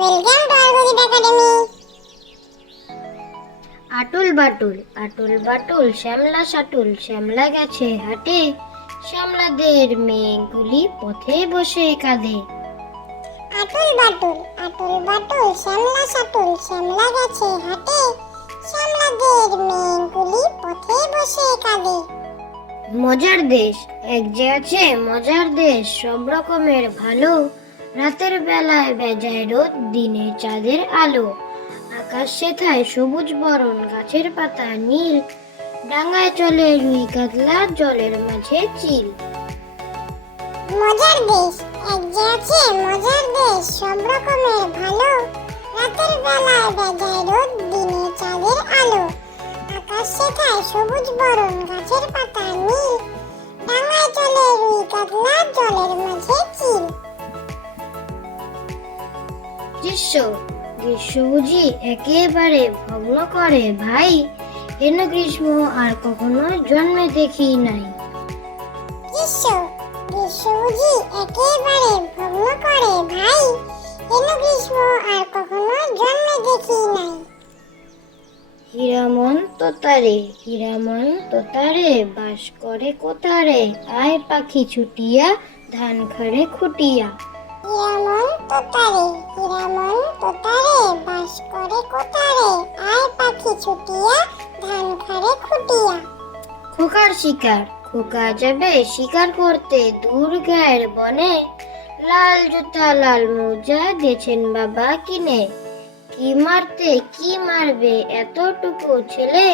Welcome to আলগুদিট academy আটুল বাটুল আটুল বাটুল শ্যামলা সাটুল শ্যামলা গেছে হাটে শ্যামলাদের মেয়েগুলি পথে বসে কাঁদে। আটুল বাটুল আটুল বাটুল শ্যামলা সাটুল শ্যামলা গেছে হাটে শ্যামলাদের মেয়েগুলি পথে বসে কাঁদে। মজার দেশ এক যে আছে মজার দেশ সব রকমের ভালো। রাতের বেলায় বেজায় রোদ দিনে চাঁদের আলো। আকাশ সেথায় সবুজ বরণ, গাছের পাতা নীল। ডাঙায় চলে রুই কাতলা, জলের মাঝে চিল। মজার দেশ, এক যে আছে মজার দেশ, সব রকমের ভালো। রাতের বেলায় বেজায় রোদ দিনে চাঁদের আলো। আকাশ শেখায় সবুজ বরণ, গাছের পাতা নীল। গ্রীষ্ম গ্রীষ্ম বুঝি একেবারে ভগ্ন করে ভাই হেন গ্রীষ্ম আর কখনো জন্মে দেখি নাই? গ্রীষ্ম গ্রীষ্ম বুঝি একেবারে ভগ্ন করে ভাই এন গ্রীষ্ম আর কখনো জন্মে দেখি নাই? হীরামন তোতারে হীরামন তোতারে বাস করে কোতারে আয় পাখি ছুটিয়া ধান খাড়ে খুটিয়া। হীরামন তোতারে হীরামন তোতারে বাস করে কোতারে আয় পাখি ছুটিয়া ধান খারে খুটিয়া। খোকার শিকার, খোকা যাবে শিকার করতে দূর গায়ের বনে। লাল জুতা, লাল মোজা দিয়েছেন বাবা কিনে। কি মারতে, কি মারবে এতটুকু ছেলে?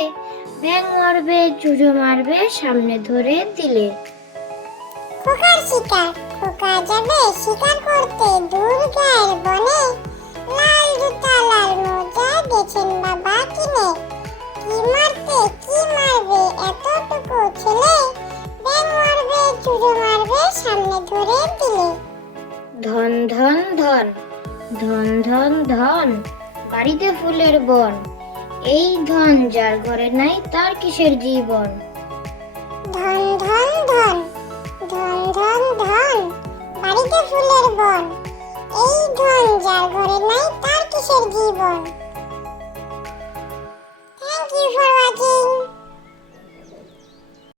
ব্যাং মারবে চুজো মারবে সামনে ধরে দিলে। খোকার শিকার। খোকা যাবে শিকার করতে দূর গায়ের বনে লাল জুতা লাল মোজা দিয়েছেন বাবা কিনে। কি মারতে কি মারবে এতটুকু ছেলে ব্যাং মারবে চুরো মারবে সামনে ধরে দিলে। ধন ধন ধন ধন ধন ধন বাড়িতে ফুলের বন। এই ধন যার ঘরে নাই তার কিসের জীবন? ধন বাড়িতে ফুলের বন। এই ধন যার ঘরে নাই তার কিসের জীবন?